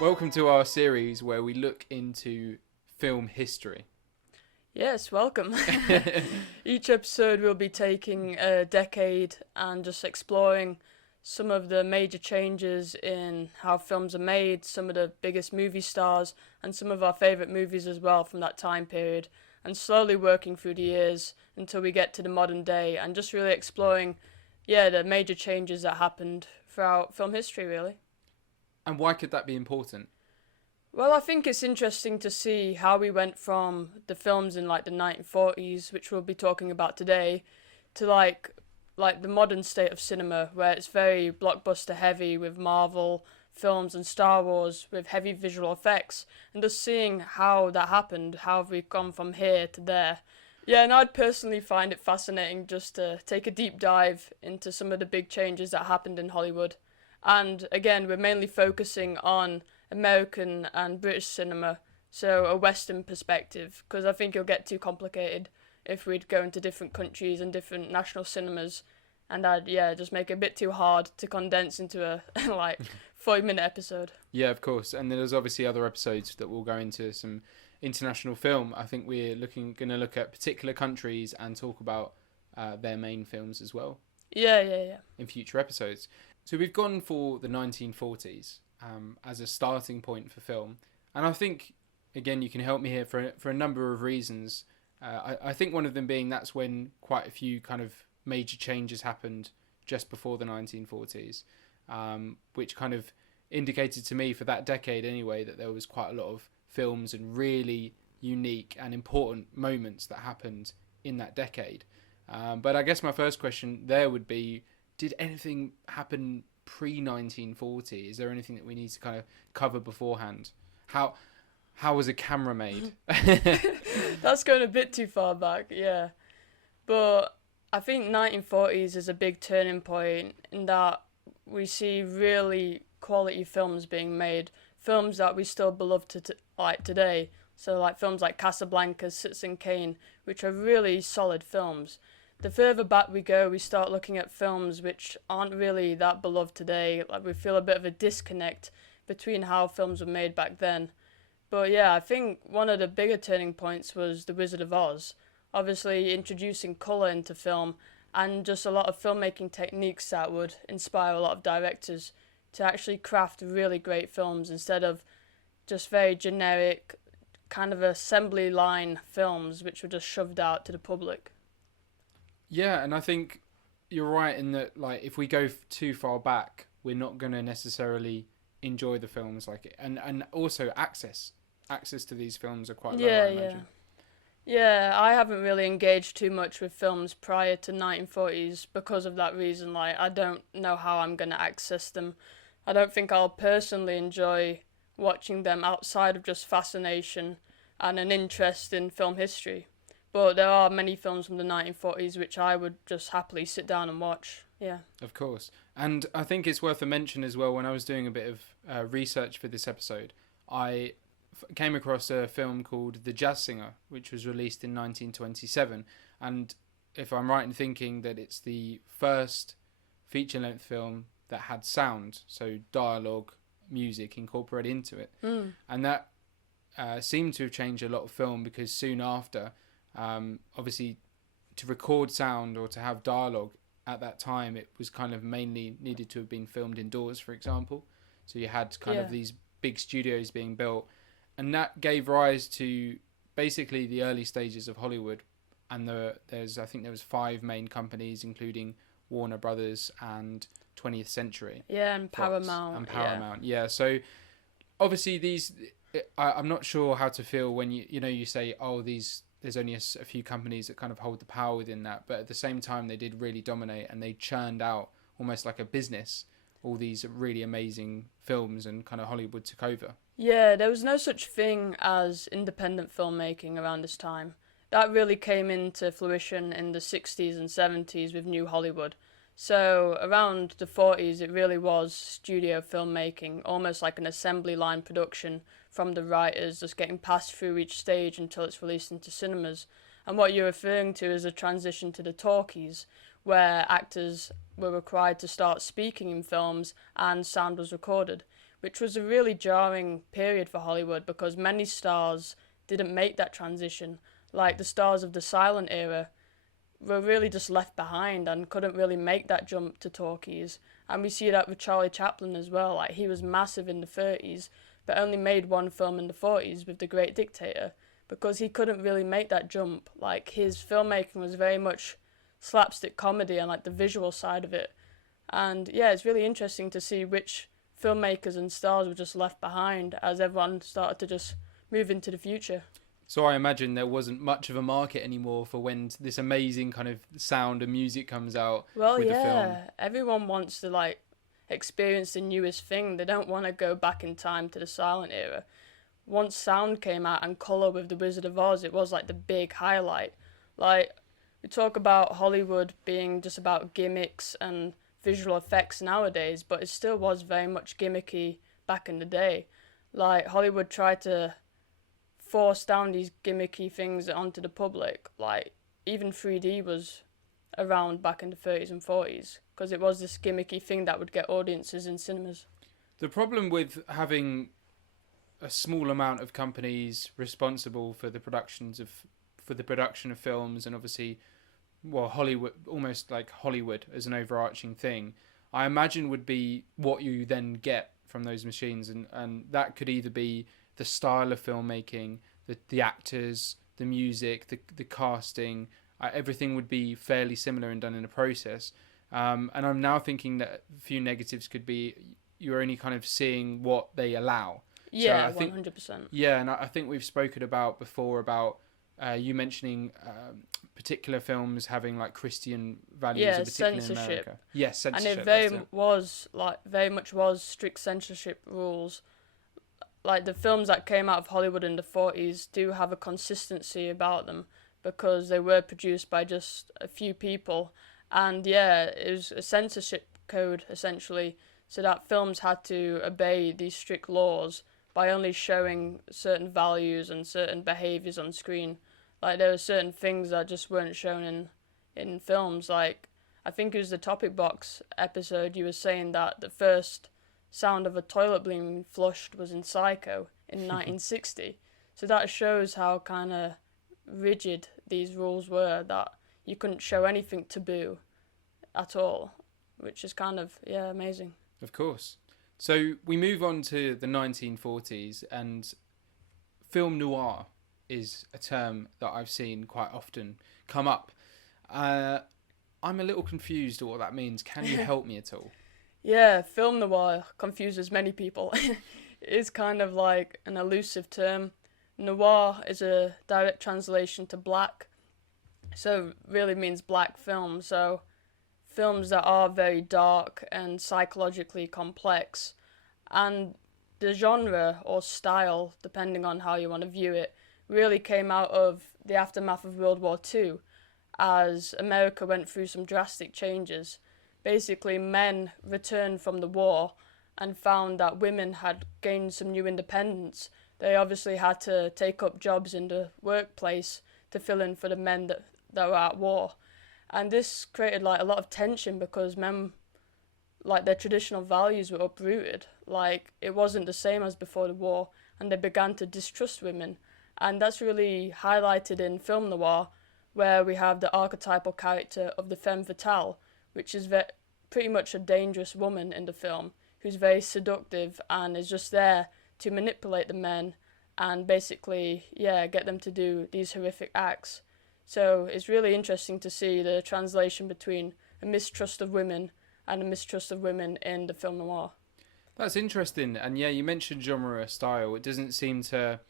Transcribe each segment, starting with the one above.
Welcome to our series where we look into film history. Yes, welcome. Each episode we'll be taking a decade and just exploring some of the major changes in how films are made, some of the biggest movie stars, and some of our favourite movies as well from that time period, and slowly working through the years until we get to the modern day and just really exploring, the major changes that happened throughout film history, really. And why could that be important? Well, I think it's interesting to see how we went from the films in like the 1940s, which we'll be talking about today, to like the modern state of cinema, where it's very blockbuster heavy with Marvel films and Star Wars with heavy visual effects, and just seeing how that happened, how have we gone from here to there. Yeah, and I'd personally find it fascinating just to take a deep dive into some of the big changes that happened in Hollywood. And again, we're mainly focusing on American and British cinema, so a Western perspective, because I think it'll get too complicated if we'd go into different countries and different national cinemas, and I'd just make it a bit too hard to condense into a like 40-minute episode. Yeah, of course. And there's obviously other episodes that will go into some international film. I think we're going to look at particular countries and talk about their main films as well. Yeah. In future episodes. So we've gone for the 1940s as a starting point for film. And I think, again, you can help me here for a number of reasons. I think one of them being that's when quite a few kind of major changes happened just before the 1940s, which kind of indicated to me for that decade anyway that there was quite a lot of films and really unique and important moments that happened in that decade. But I guess my first question there would be, did anything happen pre-1940? Is there anything that we need to kind of cover beforehand? How was a camera made? That's going a bit too far back, yeah. But I think 1940s is a big turning point in that we see really quality films being made, films that we still beloved like today. So like films like Casablanca, Citizen Kane, which are really solid films. The further back we go, we start looking at films which aren't really that beloved today. Like we feel a bit of a disconnect between how films were made back then. But yeah, I think one of the bigger turning points was The Wizard of Oz. Obviously introducing colour into film and just a lot of filmmaking techniques that would inspire a lot of directors to actually craft really great films instead of just very generic kind of assembly line films which were just shoved out to the public. Yeah, and I think you're right in that, like, if we go too far back, we're not going to necessarily enjoy the films like it. And also access to these films are quite low, I imagine. Yeah, I haven't really engaged too much with films prior to 1940s because of that reason. Like, I don't know how I'm going to access them. I don't think I'll personally enjoy watching them outside of just fascination and an interest in film history. But there are many films from the 1940s which I would just happily sit down and watch. Yeah. Of course. And I think it's worth a mention as well, when I was doing a bit of research for this episode, I came across a film called The Jazz Singer, which was released in 1927. And if I'm right in thinking that it's the first feature-length film that had sound, so dialogue, music incorporated into it. And that seemed to have changed a lot of film, because soon after, obviously, to record sound or to have dialogue at that time, it was kind of mainly needed to have been filmed indoors, for example. So you had kind of these big studios being built, and that gave rise to basically the early stages of Hollywood. And I think there was 5 main companies, including Warner Brothers and 20th Century. Yeah, and Paramount. And Paramount, yeah. So obviously I'm not sure how to feel when you say, oh, there's only a few companies that kind of hold the power within that. But at the same time, they did really dominate, and they churned out almost like a business all these really amazing films, and kind of Hollywood took over. Yeah, there was no such thing as independent filmmaking around this time. That really came into fruition in the 60s and 70s with New Hollywood. So around the 40s, it really was studio filmmaking, almost like an assembly line production from the writers, just getting passed through each stage until it's released into cinemas. And what you're referring to is a transition to the talkies, where actors were required to start speaking in films and sound was recorded, which was a really jarring period for Hollywood because many stars didn't make that transition. Like the stars of the silent era were really just left behind and couldn't really make that jump to talkies. And we see that with Charlie Chaplin as well. Like he was massive in the 30s, but only made one film in the 40s with The Great Dictator because he couldn't really make that jump. Like his filmmaking was very much slapstick comedy and like the visual side of it. And yeah, it's really interesting to see which filmmakers and stars were just left behind as everyone started to just move into the future. So I imagine there wasn't much of a market anymore for when this amazing kind of sound and music comes out Well, with the film. yeah, everyone wants to like experience the newest thing. They don't want to go back in time to the silent era. Once sound came out and colour with The Wizard of Oz, it was like the big highlight. Like, we talk about Hollywood being just about gimmicks and visual effects nowadays, but it still was very much gimmicky back in the day. Like, Hollywood tried to force down these gimmicky things onto the public. Like, even 3D was around back in the 30s and 40s because it was this gimmicky thing that would get audiences in cinemas. The problem with having a small amount of companies responsible for the production of films, and obviously, well, Hollywood, almost like Hollywood as an overarching thing, I imagine would be what you then get from those machines, and that could either be the style of filmmaking, the actors, the music, the casting, everything would be fairly similar and done in a process. And I'm now thinking that a few negatives could be you're only kind of seeing what they allow. Yeah, so I think, 100%. Yeah, and I think we've spoken about before about you mentioning particular films having like Christian values, particularly in America. Yes, censorship. And it very much was strict censorship rules. Like the films that came out of Hollywood in the 40s do have a consistency about them because they were produced by just a few people. And yeah, it was a censorship code essentially, so that films had to obey these strict laws by only showing certain values and certain behaviours on screen. Like there were certain things that just weren't shown in films. Like I think it was the Topic Box episode you were saying that the first sound of a toilet being flushed was in Psycho in 1960. So that shows how kind of rigid these rules were, that you couldn't show anything taboo at all, which is kind of, yeah, amazing. Of course. So we move on to the 1940s, and film noir is a term that I've seen quite often come up. I'm a little confused at what that means. Can you help me at all? Yeah, film noir confuses many people. It is kind of like an elusive term. Noir is a direct translation to black, so it really means black film. So films that are very dark and psychologically complex. And the genre or style, depending on how you want to view it, really came out of the aftermath of World War II as America went through some drastic changes. Basically, men returned from the war and found that women had gained some new independence. They obviously had to take up jobs in the workplace to fill in for the men that were at war. And this created like a lot of tension because men, like their traditional values were uprooted. Like it wasn't the same as before the war, and they began to distrust women. And that's really highlighted in film noir, where we have the archetypal character of the femme fatale, which is pretty much a dangerous woman in the film who's very seductive and is just there to manipulate the men and basically, yeah, get them to do these horrific acts. So it's really interesting to see the translation between a mistrust of women and a mistrust of women in the film noir. That's interesting. And yeah, you mentioned genre style. It doesn't seem to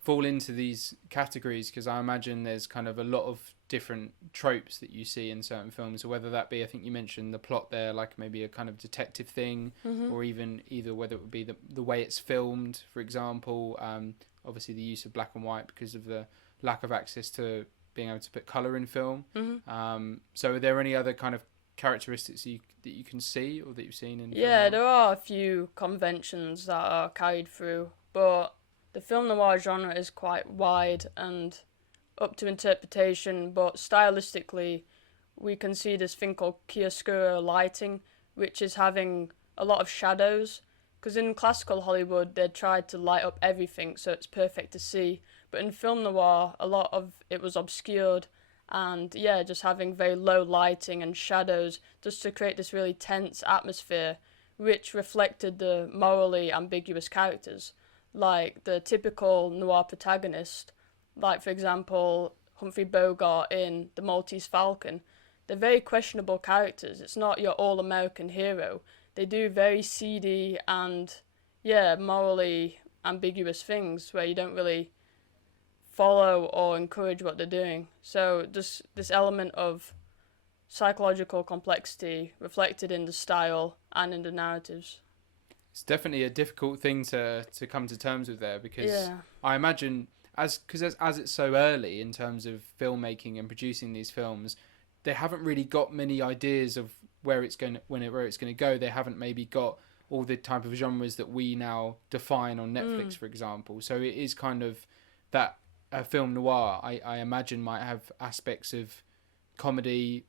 fall into these categories because I imagine there's kind of a lot of different tropes that you see in certain films. So whether that be, I think you mentioned the plot there, like maybe a kind of detective thing, or either whether it would be the way it's filmed, for example. Obviously the use of black and white because of the lack of access to being able to put colour in film. So are there any other kind of characteristics that you can see or that you've seen in film? Yeah, there are a few conventions that are carried through, but the film noir genre is quite wide and up to interpretation, but stylistically we can see this thing called chiaroscuro lighting, which is having a lot of shadows. Because in classical Hollywood, they tried to light up everything so it's perfect to see. But in film noir, a lot of it was obscured, and yeah, just having very low lighting and shadows just to create this really tense atmosphere, which reflected the morally ambiguous characters. Like the typical noir protagonist, like for example, Humphrey Bogart in The Maltese Falcon. They're very questionable characters. It's not your all American hero. They do very seedy and, yeah, morally ambiguous things where you don't really follow or encourage what they're doing. So just this element of psychological complexity reflected in the style and in the narratives. It's definitely a difficult thing to come to terms with there, because Yeah. I imagine as it's so early in terms of filmmaking and producing these films, they haven't really got many ideas of where it's going to go. They haven't maybe got all the type of genres that we now define on Netflix, for example. So it is kind of that a film noir, I imagine, might have aspects of comedy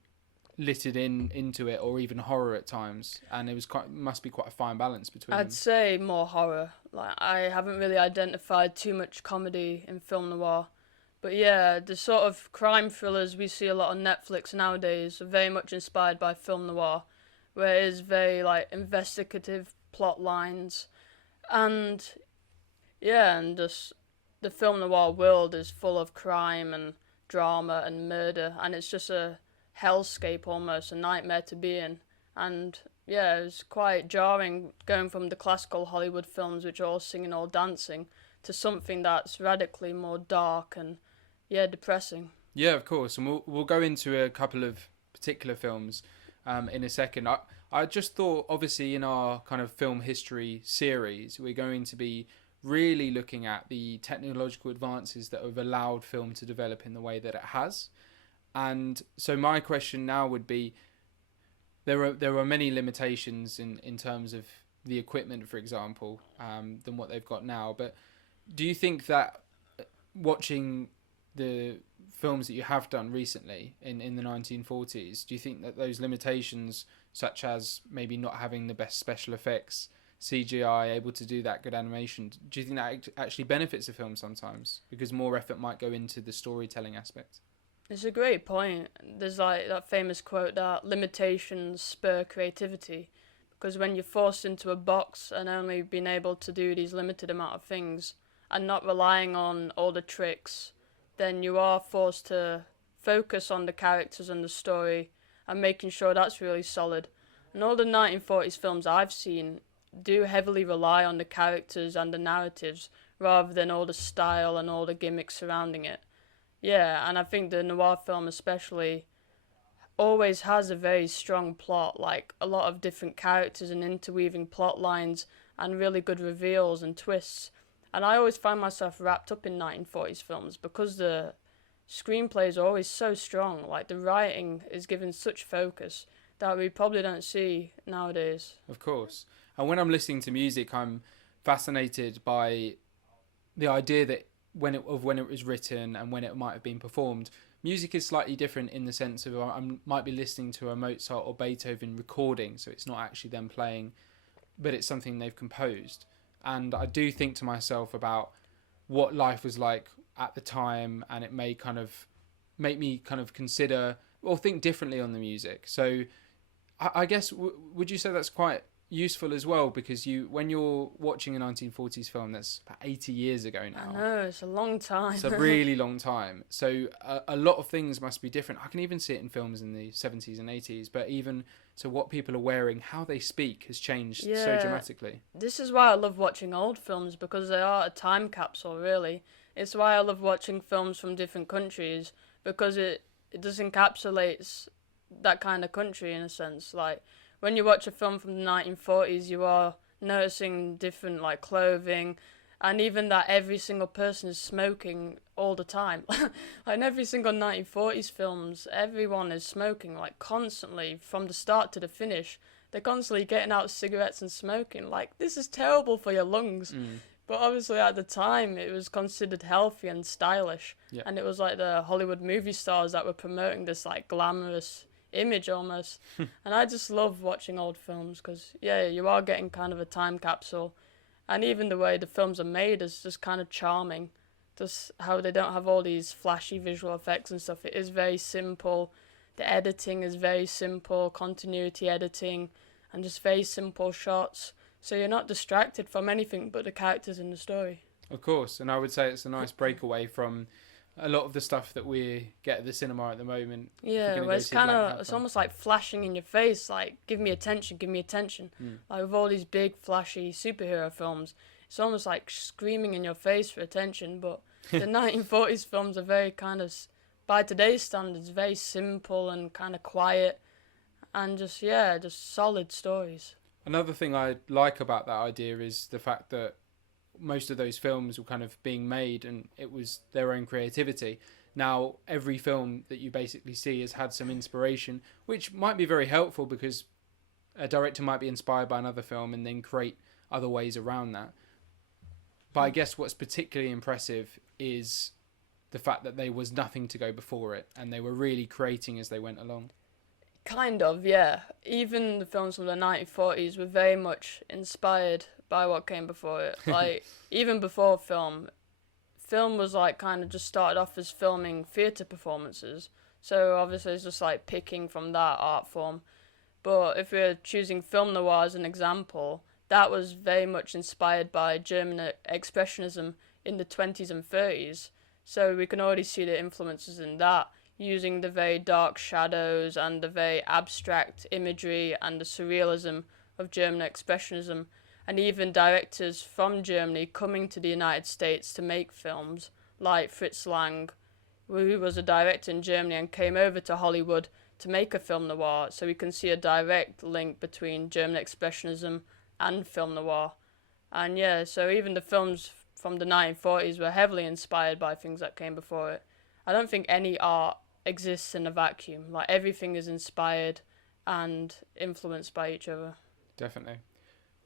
littered into it, or even horror at times, and it must be quite a fine balance between them. I'd say more horror. Like I haven't really identified too much comedy in film noir. But yeah, the sort of crime thrillers we see a lot on Netflix nowadays are very much inspired by film noir, where it is very like investigative plot lines, and yeah, and just the film noir world is full of crime and drama and murder, and it's just a hellscape almost, a nightmare to be in. And yeah, it was quite jarring going from the classical Hollywood films, which are all singing, all dancing, to something that's radically more dark and yeah, depressing. Yeah, of course, and we'll go into a couple of particular films in a second. I just thought, obviously, in our kind of film history series, we're going to be really looking at the technological advances that have allowed film to develop in the way that it has. And so my question now would be, there are many limitations in terms of the equipment, for example, than what they've got now. But do you think that watching the films that you have done recently in the 1940s, do you think that those limitations, such as maybe not having the best special effects, CGI, able to do that good animation, do you think that actually benefits a film sometimes, because more effort might go into the storytelling aspect? It's a great point. There's like that famous quote that limitations spur creativity, because when you're forced into a box and only being able to do these limited amount of things and not relying on all the tricks, then you are forced to focus on the characters and the story and making sure that's really solid. And all the 1940s films I've seen do heavily rely on the characters and the narratives rather than all the style and all the gimmicks surrounding it. Yeah, and I think the noir film especially always has a very strong plot, like a lot of different characters and interweaving plot lines and really good reveals and twists. And I always find myself wrapped up in 1940s films because the screenplays are always so strong. Like the writing is given such focus that we probably don't see nowadays. Of course. And when I'm listening to music, I'm fascinated by the idea that when it was written and when it might have been performed. Music is slightly different in the sense of I might be listening to a Mozart or Beethoven recording, so it's not actually them playing, but it's something they've composed. And I do think to myself about what life was like at the time, and it may kind of make me kind of consider or think differently on the music. So I guess, would you say that's quite useful as well, because when you're watching a 1940s film, that's about 80 years ago now. I know, it's a long time. It's a really long time. So a lot of things must be different. I can even see it in films in the 70s and 80s, but even so what people are wearing, how they speak has changed so dramatically. This is why I love watching old films, because they are a time capsule, really. It's why I love watching films from different countries, because it just encapsulates that kind of country in a sense. Like, when you watch a film from the 1940s, you are noticing different like clothing, and even that every single person is smoking all the time. Like in every single 1940s films, everyone is smoking like constantly from the start to the finish. They're constantly getting out cigarettes and smoking. Like, this is terrible for your lungs. But obviously at the time it was considered healthy and stylish. Yeah. And it was like the Hollywood movie stars that were promoting this like glamorous image almost. And I just love watching old films because, yeah, you are getting kind of a time capsule. And even the way the films are made is just kind of charming. Just how they don't have all these flashy visual effects and stuff. It is very simple. The editing is very simple, continuity editing, and just very simple shots. So you're not distracted from anything but the characters in the story. Of course, and I would say it's a nice breakaway from a lot of the stuff that we get at the cinema at the moment. Yeah, where it's kind of, it's almost like flashing in your face, like, give me attention, give me attention. Like with all these big, flashy superhero films, it's almost like screaming in your face for attention, but the 1940s films are very kind of, by today's standards, very simple and kind of quiet, and just, yeah, just solid stories. Another thing I like about that idea is the fact that most of those films were kind of being made and it was their own creativity. Now, every film that you basically see has had some inspiration, which might be very helpful because a director might be inspired by another film and then create other ways around that. But I guess what's particularly impressive is the fact that there was nothing to go before it and they were really creating as they went along. Kind of, yeah. Even the films from the 1940s were very much inspired by what came before it. Like, even before film was like kind of just started off as filming theatre performances. So obviously it's just like picking from that art form. But if we're choosing film noir as an example, that was very much inspired by German expressionism in the 20s and 30s. So we can already see the influences in that, using the very dark shadows and the very abstract imagery and the surrealism of German expressionism, and even directors from Germany coming to the United States to make films, like Fritz Lang, who was a director in Germany and came over to Hollywood to make a film noir, so we can see a direct link between German expressionism and film noir. And yeah, so even the films from the 1940s were heavily inspired by things that came before it. I don't think any art exists in a vacuum. Like, everything is inspired and influenced by each other. Definitely.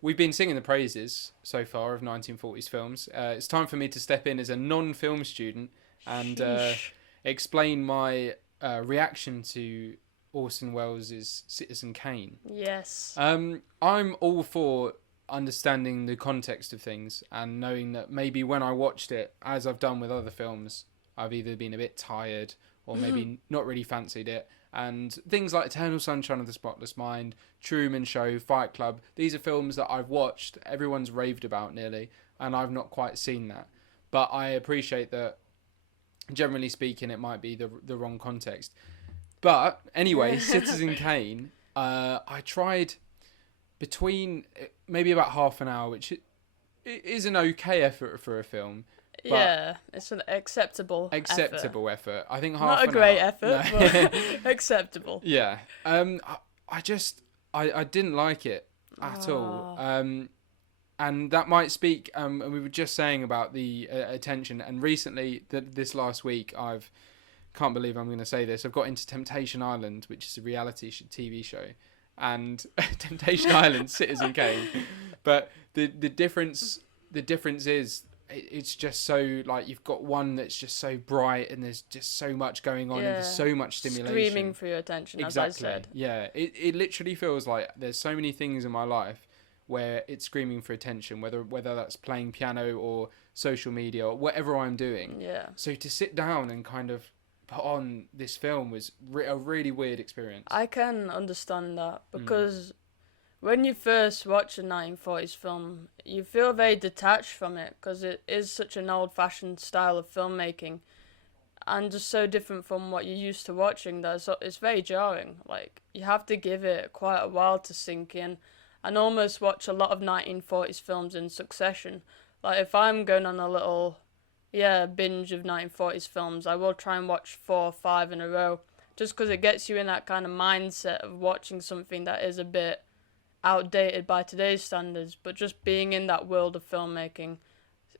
We've been singing the praises so far of 1940s films. It's time for me to step in as a non-film student and explain my reaction to Orson Welles' Citizen Kane. Yes. I'm all for understanding the context of things and knowing that maybe when I watched it, as I've done with other films, I've either been a bit tired or maybe not really fancied it. And things like Eternal Sunshine of the Spotless Mind, Truman Show, Fight Club, these are films that I've watched, everyone's raved about nearly, and I've not quite seen that. But I appreciate that, generally speaking, it might be the wrong context. But anyway, Citizen Kane, I tried between maybe about half an hour, which is an okay effort for a film. Yeah, it's an acceptable effort. I think not a great effort, but acceptable. Yeah. I didn't like it at all. And that might speak. And we were just saying about the attention. And recently, this last week, can't believe I'm going to say this. I've got into Temptation Island, which is a reality TV show, and Temptation Island, Citizen Kane. But the difference is, it's just so, like, you've got one that's just so bright and there's just so much going on and there's so much stimulation. Screaming for your attention, exactly. As I said. Yeah, it literally feels like there's so many things in my life where it's screaming for attention, whether that's playing piano or social media or whatever I'm doing. Yeah. So to sit down and kind of put on this film was a really weird experience. I can understand that because when you first watch a 1940s film, you feel very detached from it because it is such an old-fashioned style of filmmaking and just so different from what you're used to watching that it's very jarring. Like, you have to give it quite a while to sink in and almost watch a lot of 1940s films in succession. Like, if I'm going on a little binge of 1940s films, I will try and watch 4 or 5 in a row just because it gets you in that kind of mindset of watching something that is a bit outdated by today's standards, but just being in that world of filmmaking,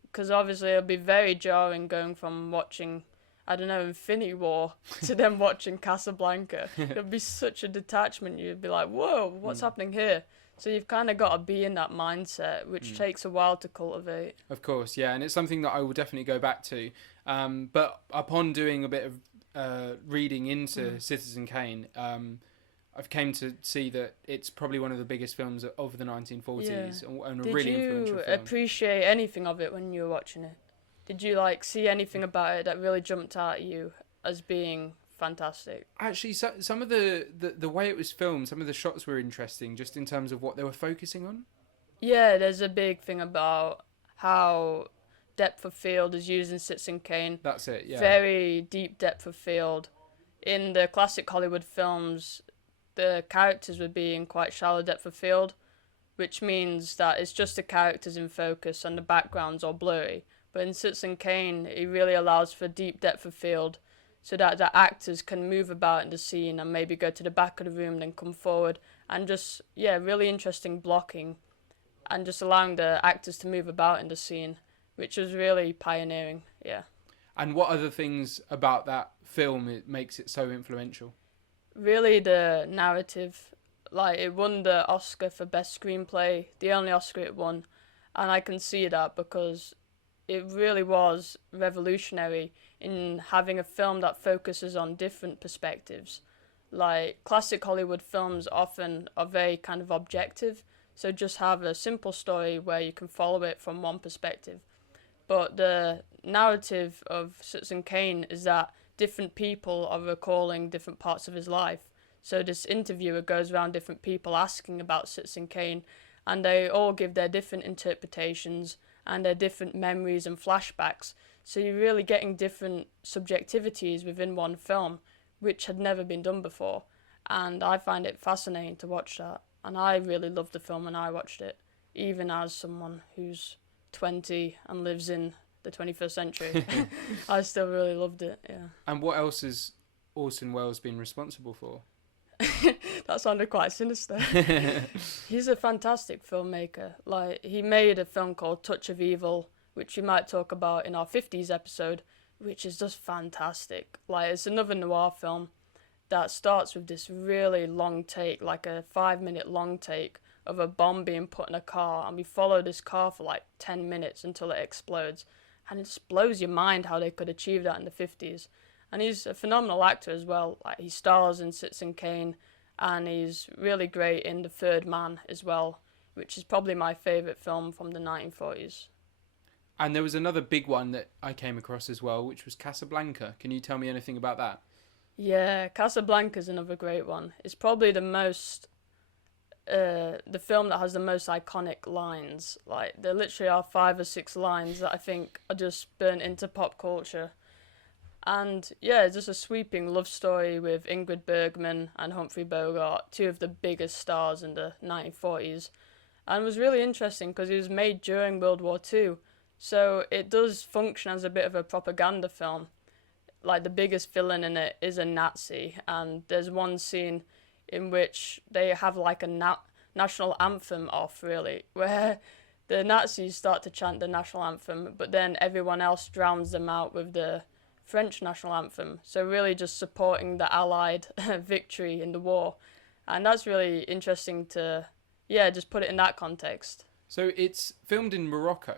because obviously it'll be very jarring going from watching, I don't know, Infinity War to then watching Casablanca. It'll be such a detachment. You'd be like, whoa, what's happening here? So you've kind of got to be in that mindset, which takes a while to cultivate. Of course, yeah, and it's something that I will definitely go back to. But upon doing a bit of reading into Citizen Kane, I've came to see that it's probably one of the biggest films of the 1940s and a Did really influential you film. appreciate anything of it when you were watching it? Did you like see anything about it that really jumped out at you as being fantastic? Actually, some of the way it was filmed, some of the shots were interesting, just in terms of what they were focusing on. Yeah, there's a big thing about how depth of field is used in Citizen Kane. That's it, yeah. Very deep depth of field. In the classic Hollywood films, the characters would be in quite shallow depth of field, which means that it's just the characters in focus and the backgrounds are blurry. But in Citizen Kane, it really allows for deep depth of field so that the actors can move about in the scene and maybe go to the back of the room, then come forward, and just, really interesting blocking and just allowing the actors to move about in the scene, which was really pioneering, yeah. And what other things about that film it makes it so influential? Really the narrative, like it won the Oscar for Best Screenplay, the only Oscar it won, and I can see that because it really was revolutionary in having a film that focuses on different perspectives. Like classic Hollywood films often are very kind of objective, so just have a simple story where you can follow it from one perspective. But the narrative of Citizen Kane is that different people are recalling different parts of his life. So this interviewer goes around different people asking about Citizen Kane, and they all give their different interpretations and their different memories and flashbacks. So you're really getting different subjectivities within one film, which had never been done before. And I find it fascinating to watch that. And I really loved the film when I watched it, even as someone who's 20 and lives in the 21st century. I still really loved it, yeah. And what else has Orson Welles been responsible for? That sounded quite sinister. He's a fantastic filmmaker. Like, he made a film called Touch of Evil, which we might talk about in our 50s episode, which is just fantastic. Like, it's another noir film that starts with this really long take, like a 5-minute long take of a bomb being put in a car, and we follow this car for like 10 minutes until it explodes. And it just blows your mind how they could achieve that in the 50s. And he's a phenomenal actor as well. Like, he stars in Citizen Kane, and he's really great in The Third Man as well, which is probably my favourite film from the 1940s. And there was another big one that I came across as well, which was Casablanca. Can you tell me anything about that? Yeah, Casablanca's another great one. It's probably the film that has the most iconic lines. Like, there literally are 5 or 6 lines that I think are just burnt into pop culture. And yeah, it's just a sweeping love story with Ingrid Bergman and Humphrey Bogart, 2 of the biggest stars in the 1940s. And it was really interesting because it was made during World War II. So it does function as a bit of a propaganda film. Like, the biggest villain in it is a Nazi, and there's one scene in which they have like a national anthem off, really, where the Nazis start to chant the national anthem, but then everyone else drowns them out with the French national anthem. So really just supporting the Allied victory in the war. And that's really interesting to, just put it in that context. So it's filmed in Morocco,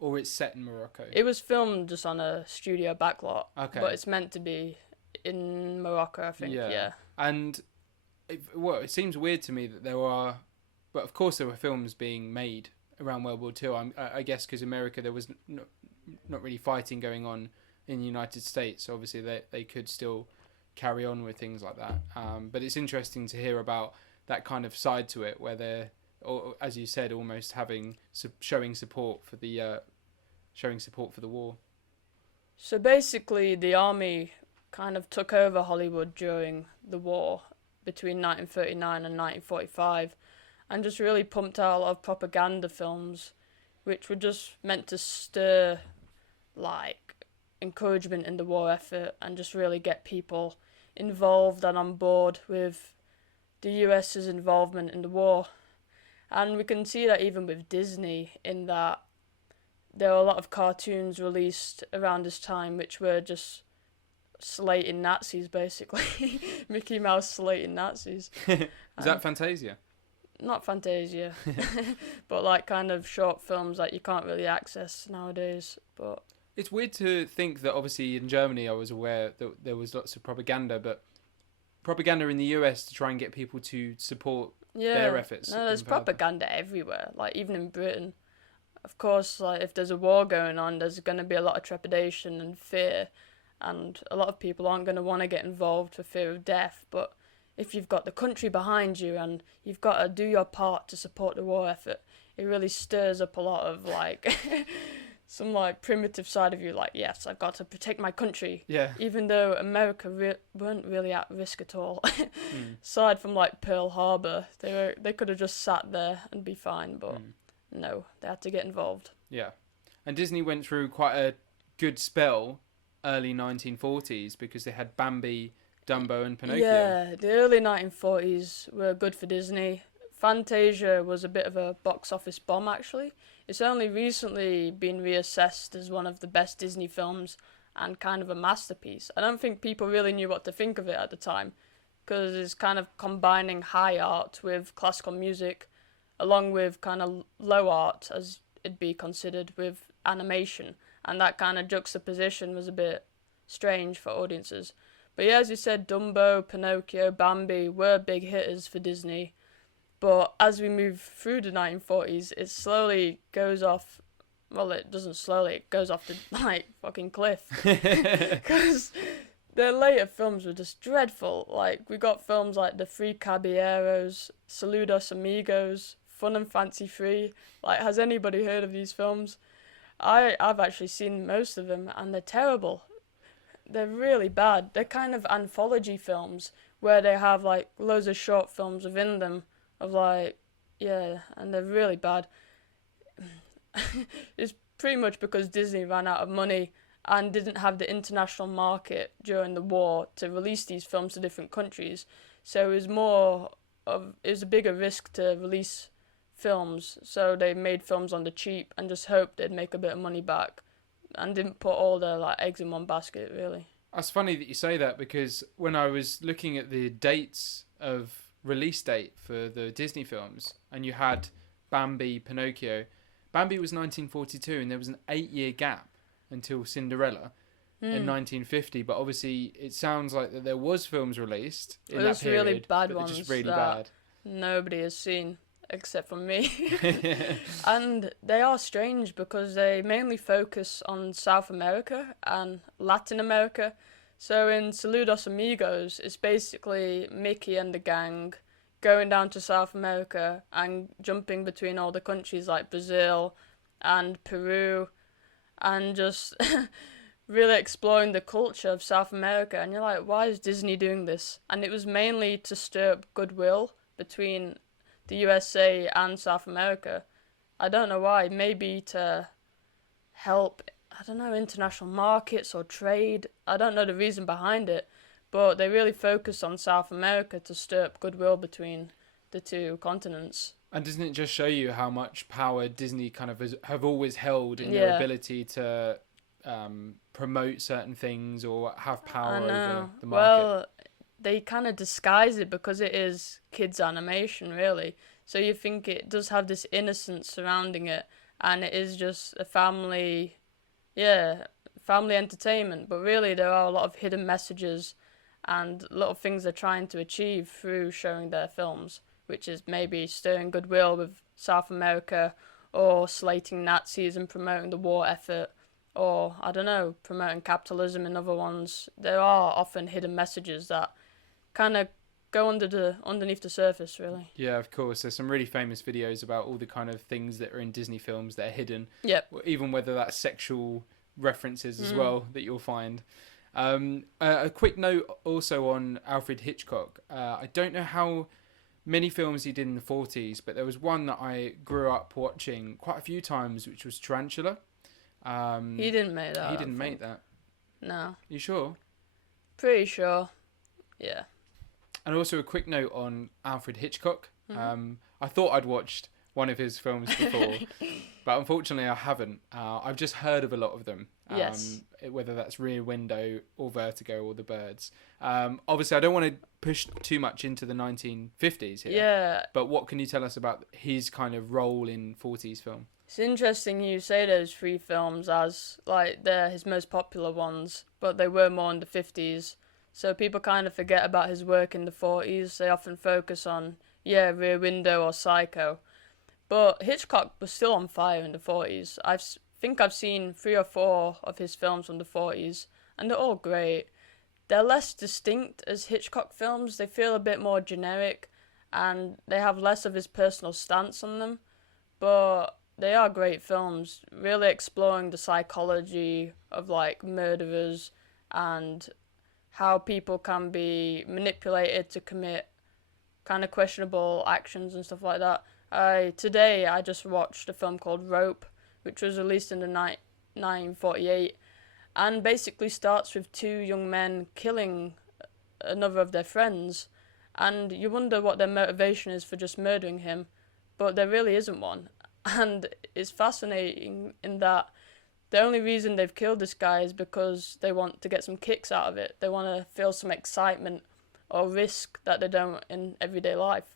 or it's set in Morocco? It was filmed just on a studio backlot, Okay. But it's meant to be in Morocco, I think, yeah. And it seems weird to me that but of course there were films being made around World War II. I guess because America, there was not really fighting going on in the United States, so obviously they could still carry on with things like that. But it's interesting to hear about that kind of side to it, where they're, or as you said, almost showing support for the war. So basically, the army kind of took over Hollywood during the war between 1939 and 1945, and just really pumped out a lot of propaganda films, which were just meant to stir, like, encouragement in the war effort and just really get people involved and on board with the US's involvement in the war. And we can see that even with Disney, in that there were a lot of cartoons released around this time which were just slating Nazis, basically. Mickey Mouse slating Nazis. Is that Fantasia? Not Fantasia, but like kind of short films that you can't really access nowadays. But it's weird to think that obviously in Germany I was aware that there was lots of propaganda, but propaganda in the US to try and get people to support Yeah. their efforts. No, there's even further. propaganda everywhere. Like even in Britain, of course, like if there's a war going on, there's going to be a lot of trepidation and fear, and a lot of people aren't going to want to get involved for fear of death. But if you've got the country behind you and you've got to do your part to support the war effort, it really stirs up a lot of like some like primitive side of you. Like, yes, I've got to protect my country, Yeah. even though America weren't really at risk at all. Mm. Aside from like Pearl Harbor, they could have just sat there and be fine, but. No, they had to get involved. Yeah. And Disney went through quite a good spell early 1940s because they had Bambi, Dumbo and Pinocchio. Yeah, the early 1940s were good for Disney. Fantasia was a bit of a box office bomb, actually. It's only recently been reassessed as one of the best Disney films and kind of a masterpiece. I don't think people really knew what to think of it at the time because it's kind of combining high art with classical music along with kind of low art, as it'd be considered, with animation. And that kind of juxtaposition was a bit strange for audiences. But yeah, as you said, Dumbo, Pinocchio, Bambi were big hitters for Disney. But as we move through the 1940s, it slowly goes off. Well, it doesn't slowly, it goes off the, like, fucking cliff. Because their later films were just dreadful. Like, we got films like The Three Caballeros, Saludos Amigos, Fun and Fancy Free. Like, has anybody heard of these films? I've actually seen most of them, and they're terrible. They're really bad. They're kind of anthology films where they have, like, loads of short films within them of, like, yeah, and they're really bad. It's pretty much because Disney ran out of money and didn't have the international market during the war to release these films to different countries. So it was a bigger risk to release films, so they made films on the cheap and just hoped they'd make a bit of money back and didn't put all their like eggs in one basket, really. That's funny that you say that because when I was looking at the dates of release date for the Disney films and you had Bambi, Pinocchio, Bambi was 1942 and there was an 8-year gap until Cinderella in 1950, but obviously it sounds like that there was films released in that period, really bad but ones just really that bad. Nobody has seen except for me. And they are strange because they mainly focus on South America and Latin America. So in Saludos Amigos, it's basically Mickey and the gang going down to South America and jumping between all the countries like Brazil and Peru and just really exploring the culture of South America. And you're like, why is Disney doing this? And it was mainly to stir up goodwill between the USA and South America. I don't know why. Maybe to help, I don't know, international markets or trade. I don't know the reason behind it, but they really focused on South America to stir up goodwill between the two continents. And doesn't it just show you how much power Disney kind of have always held in their ability to promote certain things or have power over the market? Well, they kind of disguise it because it is kids animation, really. So you think it does have this innocence surrounding it, and it is just a family entertainment. But really, there are a lot of hidden messages and a lot of things they're trying to achieve through showing their films, which is maybe stirring goodwill with South America or slating Nazis and promoting the war effort, or, I don't know, promoting capitalism in other ones. There are often hidden messages that kind of go underneath the surface, really. Yeah, of course. There's some really famous videos about all the kind of things that are in Disney films that are hidden. Yep. Even whether that's sexual references as well that you'll find. A quick note also on Alfred Hitchcock. I don't know how many films he did in the 40s, but there was one that I grew up watching quite a few times, which was Tarantula. He didn't make that. He didn't make that. No. You sure? Pretty sure. Yeah. And also a quick note on Alfred Hitchcock. I thought I'd watched one of his films before, but unfortunately I haven't. I've just heard of a lot of them. Yes. Whether that's Rear Window or Vertigo or The Birds. Obviously, I don't want to push too much into the 1950s here. Yeah. But what can you tell us about his kind of role in 40s film? It's interesting you say those three films as, like, they're his most popular ones, but they were more in the 50s. So people kind of forget about his work in the 40s. They often focus on, yeah, Rear Window or Psycho. But Hitchcock was still on fire in the 40s. Think I've seen 3 or 4 of his films from the 40s, and they're all great. They're less distinct as Hitchcock films. They feel a bit more generic, and they have less of his personal stance on them. But they are great films, really exploring the psychology of like murderers and how people can be manipulated to commit kind of questionable actions and stuff like that. Today I just watched a film called Rope, which was released in the 1948, and basically starts with 2 young men killing another of their friends, and you wonder what their motivation is for just murdering him, but there really isn't one. And it's fascinating in that the only reason they've killed this guy is because they want to get some kicks out of it. They want to feel some excitement or risk that they don't in everyday life.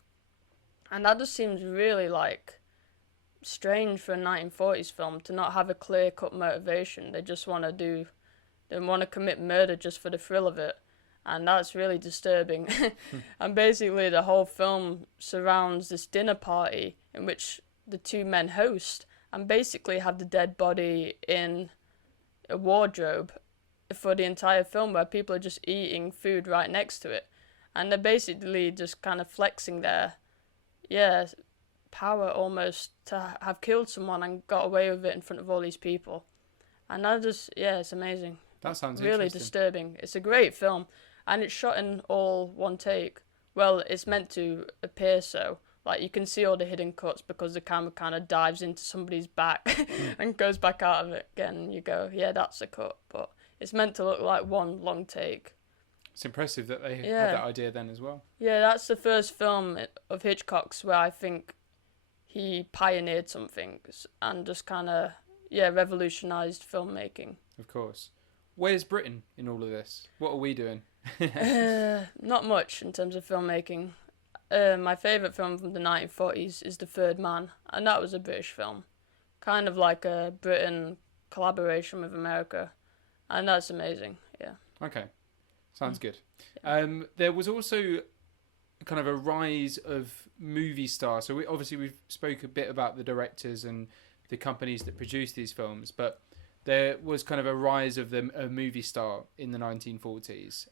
And that just seems really like strange for a 1940s film to not have a clear-cut motivation. They just want to commit murder just for the thrill of it. And that's really disturbing. And basically the whole film surrounds this dinner party in which the 2 men host and basically have the dead body in a wardrobe for the entire film, where people are just eating food right next to it. And they're basically just kind of flexing their, power almost to have killed someone and got away with it in front of all these people. And that just, it's amazing. That sounds really disturbing. It's a great film, and it's shot in all one take. Well, it's meant to appear so. Like, you can see all the hidden cuts because the camera kind of dives into somebody's back and goes back out of it again, and you go, yeah, that's a cut. But it's meant to look like one long take. It's impressive that they had that idea then as well. Yeah, that's the first film of Hitchcock's where I think he pioneered something and just kind of, revolutionised filmmaking. Of course. Where's Britain in all of this? What are we doing? Not much in terms of filmmaking. My favourite film from the 1940s is The Third Man, and that was a British film. Kind of like a Britain collaboration with America, and that's amazing, yeah. Okay, sounds good. There was also kind of a rise of movie stars. So we've spoke a bit about the directors and the companies that produce these films, but there was kind of a rise of a movie star in the 1940s.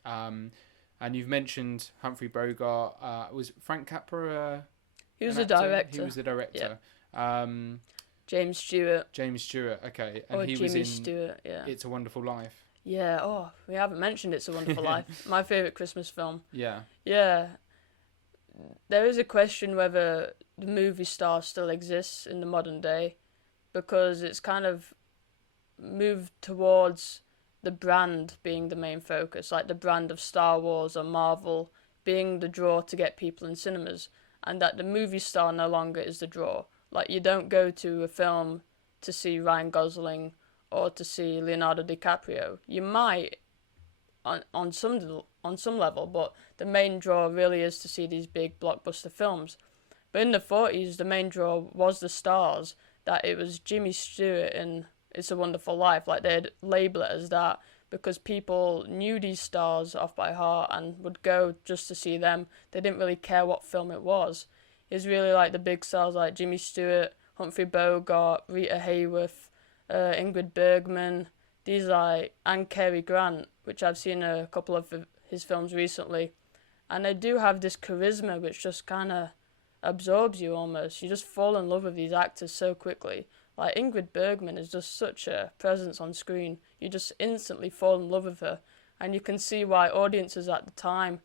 And you've mentioned Humphrey Bogart. Was Frank Capra? He was the director. He was the director. Yeah. James Stewart. Okay. And he was in Stewart, yeah. It's a Wonderful Life. Yeah. Oh, we haven't mentioned It's a Wonderful Life. My favourite Christmas film. Yeah. Yeah. There is a question whether the movie star still exists in the modern day, because it's kind of moved towards the brand being the main focus, like the brand of Star Wars or Marvel being the draw to get people in cinemas, and that the movie star no longer is the draw. Like, you don't go to a film to see Ryan Gosling or to see Leonardo DiCaprio. You might on some level, but the main draw really is to see these big blockbuster films. But in the 40s, the main draw was the stars, that it was Jimmy Stewart and It's a Wonderful Life. Like, they'd label it as that because people knew these stars off by heart and would go just to see them. They didn't really care what film it was. It was really like the big stars like Jimmy Stewart, Humphrey Bogart, Rita Hayworth, Ingrid Bergman, and Cary Grant, which I've seen a couple of his films recently. And they do have this charisma which just kind of absorbs you almost. You just fall in love with these actors so quickly. Like, Ingrid Bergman is just such a presence on screen. You just instantly fall in love with her. And you can see why audiences at the time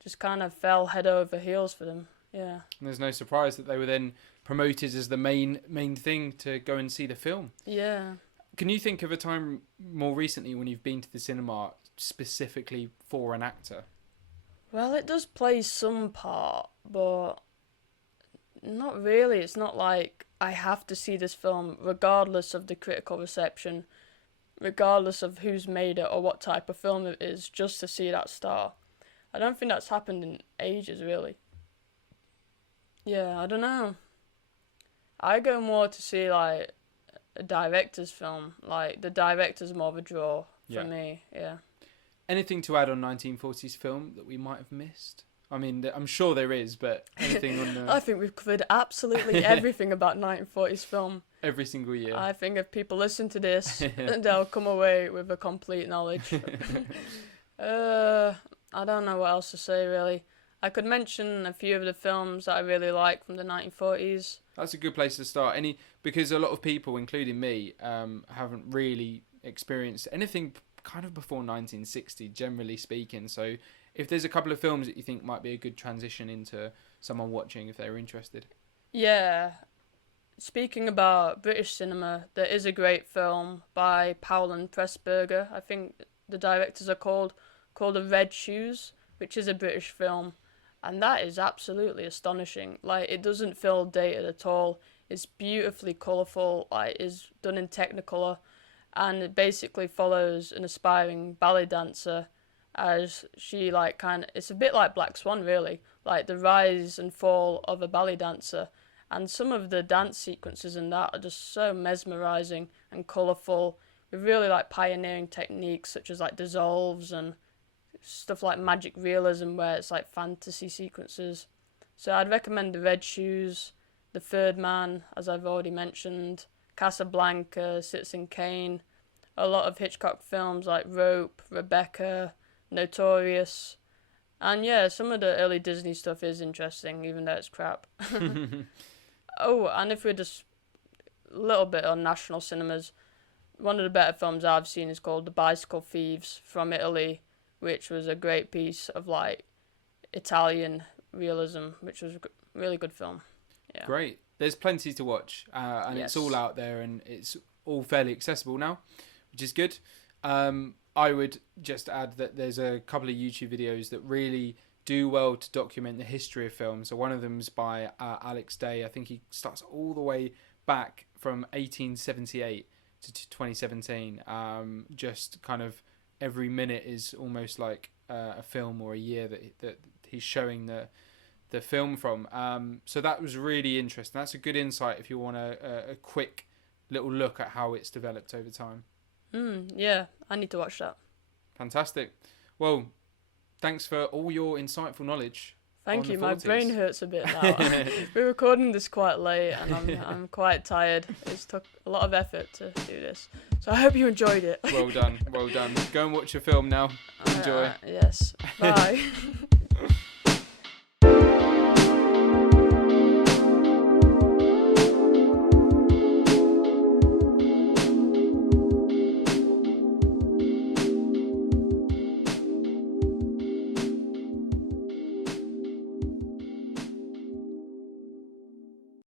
just kind of fell head over heels for them. Yeah. And there's no surprise that they were then promoted as the main thing to go and see the film. Yeah. Can you think of a time more recently when you've been to the cinema specifically for an actor? Well, it does play some part, but not really. It's not like I have to see this film regardless of the critical reception, regardless of who's made it or what type of film it is, just to see that star. I don't think that's happened in ages, really. Yeah, I don't know. I go more to see, like, a director's film. Like, the director's more of a draw for me, yeah. Anything to add on 1940s film that we might have missed? I mean, I'm sure there is, but anything on the... I think we've covered absolutely everything about 1940s film. Every single year. I think if people listen to this, they'll come away with a complete knowledge. I don't know what else to say, really. I could mention a few of the films that I really like from the 1940s. That's a good place to start. Because a lot of people, including me, haven't really experienced anything kind of before 1960, generally speaking. So if there's a couple of films that you think might be a good transition into someone watching if they're interested. Yeah. Speaking about British cinema, there is a great film by Powell and Pressburger. I think the directors are called The Red Shoes, which is a British film. And that is absolutely astonishing. Like, it doesn't feel dated at all. It's beautifully colourful. Like, it's done in Technicolor. And it basically follows an aspiring ballet dancer as she, like, it's a bit like Black Swan, really. Like, the rise and fall of a ballet dancer. And some of the dance sequences in that are just so mesmerising and colourful. With really, like, pioneering techniques such as, like, dissolves and stuff like magic realism where it's like fantasy sequences. So I'd recommend The Red Shoes, The Third Man, as I've already mentioned, Casablanca, Citizen Kane, a lot of Hitchcock films like Rope, Rebecca, Notorious, and yeah, some of the early Disney stuff is interesting, even though it's crap. Oh, and if we're just a little bit on national cinemas, one of the better films I've seen is called The Bicycle Thieves from Italy, which was a great piece of like Italian realism, which was a really good film. Yeah. Great. There's plenty to watch, and Yes. it's all out there, and it's all fairly accessible now, which is good. I would just add that there's a couple of YouTube videos that really do well to document the history of film. So one of them's by Alex Day. I think he starts all the way back from 1878 to 2017. Just kind of every minute is almost like a film or a year that he's showing the film from. So that was really interesting. That's a good insight if you want a quick little look at how it's developed over time. Yeah, I need to watch that. Fantastic. Well, thanks for all your insightful knowledge. Thank on you. the My 40s. brain hurts a bit now. We're recording this quite late, and I'm quite tired. It's took a lot of effort to do this, so I hope you enjoyed it. Well done. Well done. Go and watch your film now. Enjoy. Yes. Bye.